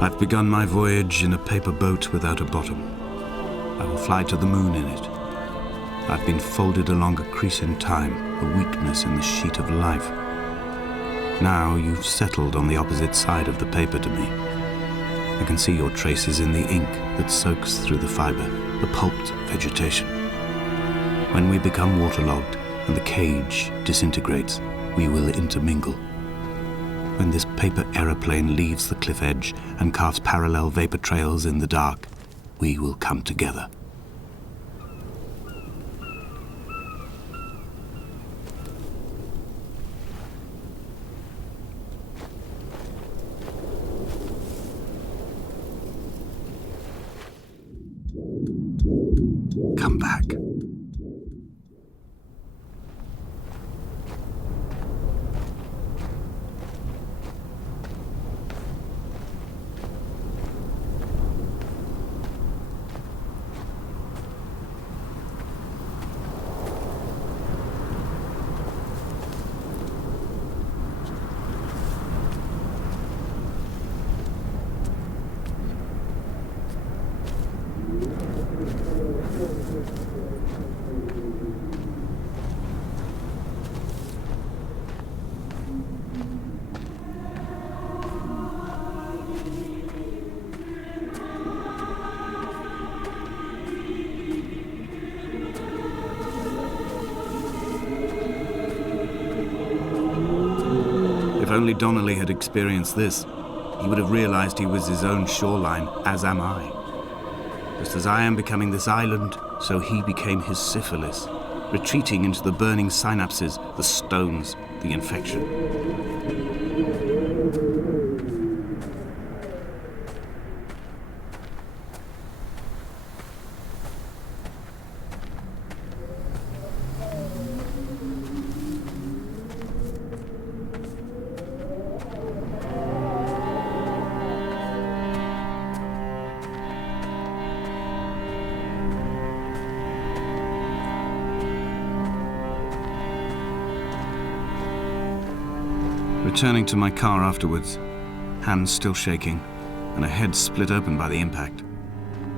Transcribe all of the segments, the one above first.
I've begun my voyage in a paper boat without a bottom. I will fly to the moon in it. I've been folded along a crease in time, a weakness in the sheet of life. Now you've settled on the opposite side of the paper to me. I can see your traces in the ink that soaks through the fiber, the pulped vegetation. When we become waterlogged and the cage disintegrates, we will intermingle. When this paper aeroplane leaves the cliff edge and carves parallel vapor trails in the dark, we will come together. Come back. If only Donnelly had experienced this, he would have realized he was his own shoreline, as am I. Just as I am becoming this island, so he became his syphilis, retreating into the burning synapses, the stones, the infection. Returning to my car afterwards, hands still shaking, and a head split open by the impact.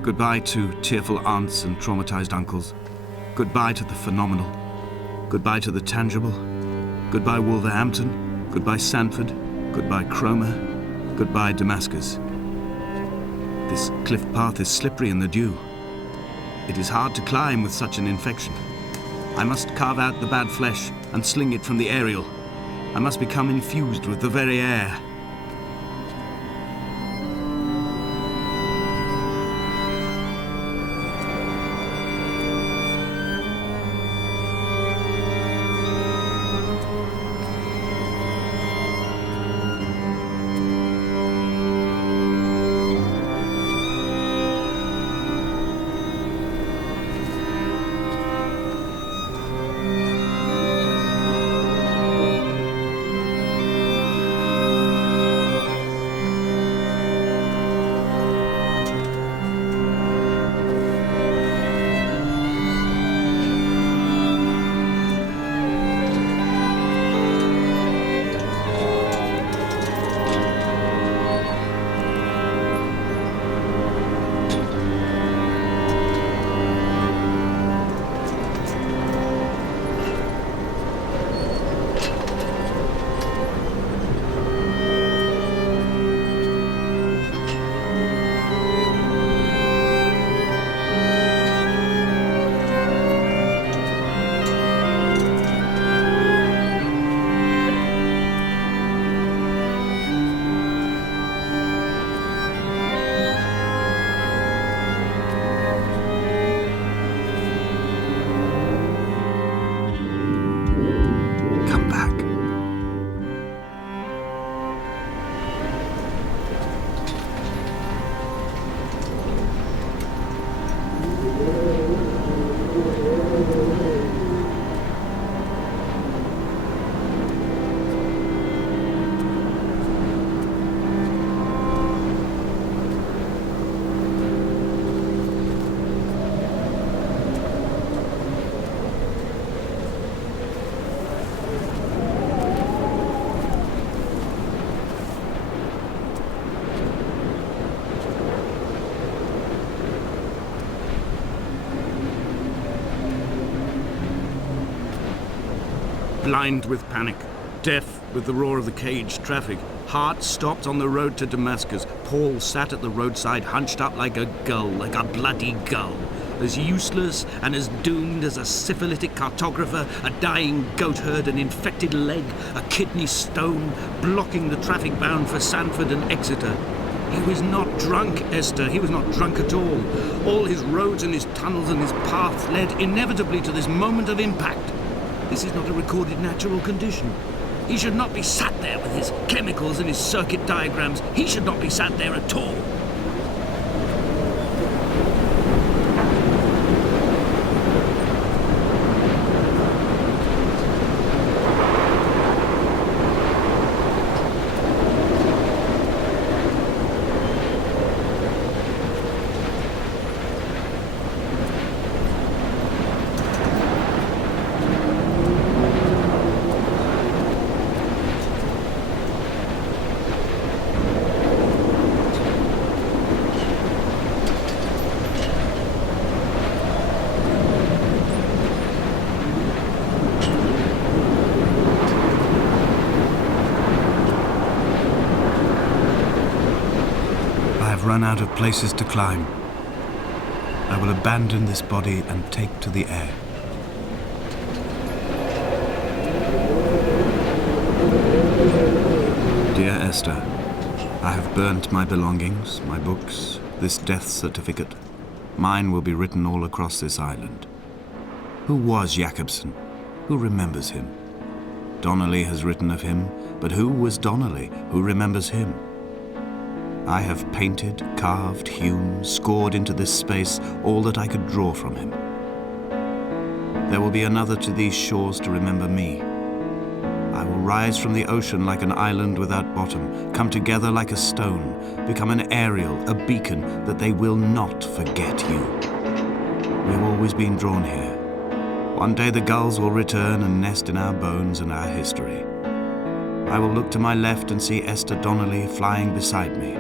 Goodbye to tearful aunts and traumatized uncles. Goodbye to the phenomenal. Goodbye to the tangible. Goodbye Wolverhampton. Goodbye Sanford. Goodbye Cromer. Goodbye Damascus. This cliff path is slippery in the dew. It is hard to climb with such an infection. I must carve out the bad flesh and sling it from the aerial. I must become infused with the very air. blind with panic, deaf with the roar of the caged traffic, heart stopped on the road to Damascus. Paul sat at the roadside, hunched up like a gull, like a bloody gull, as useless and as doomed as a syphilitic cartographer, a dying goat herd, an infected leg, a kidney stone, blocking the traffic bound for Sanford and Exeter. He was not drunk, Esther. He was not drunk at all. All his roads and his tunnels and his paths led inevitably to this moment of impact. This is not a recorded natural condition. He should not be sat there with his chemicals and his circuit diagrams. He should not be sat there at all. Run out of places to climb. I will abandon this body and take to the air. Dear Esther, I have burnt my belongings, my books, this death certificate. Mine will be written all across this island. Who was Jakobsen? Who remembers him? Donnelly has written of him, but who was Donnelly? Who remembers him? I have painted, carved, hewn, scored into this space all that I could draw from him. There will be another to these shores to remember me. I will rise from the ocean like an island without bottom, come together like a stone, become an aerial, a beacon, that they will not forget you. We have always been drawn here. One day the gulls will return and nest in our bones and our history. I will look to my left and see Esther Donnelly flying beside me.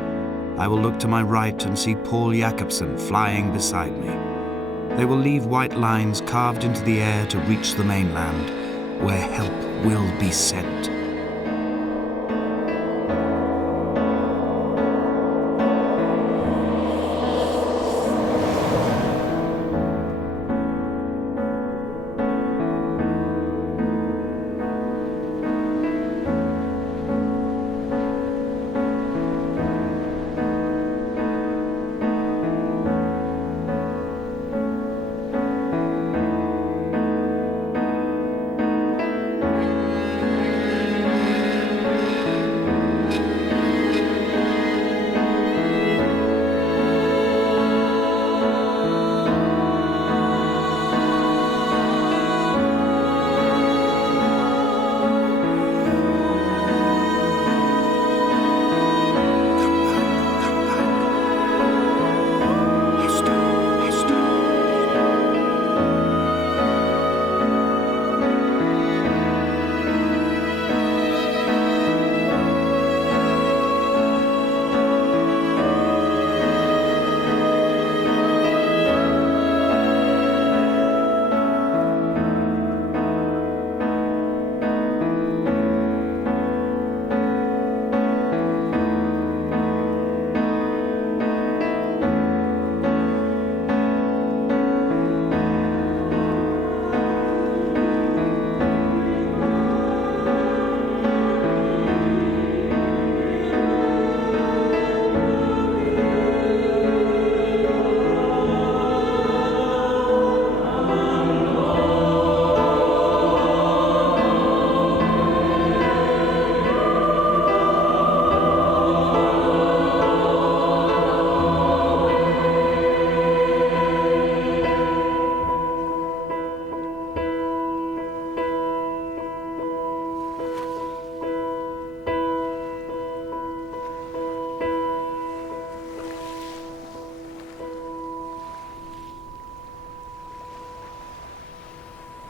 I will look to my right and see Paul Jakobsen flying beside me. They will leave white lines carved into the air to reach the mainland, where help will be sent.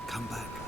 Come back.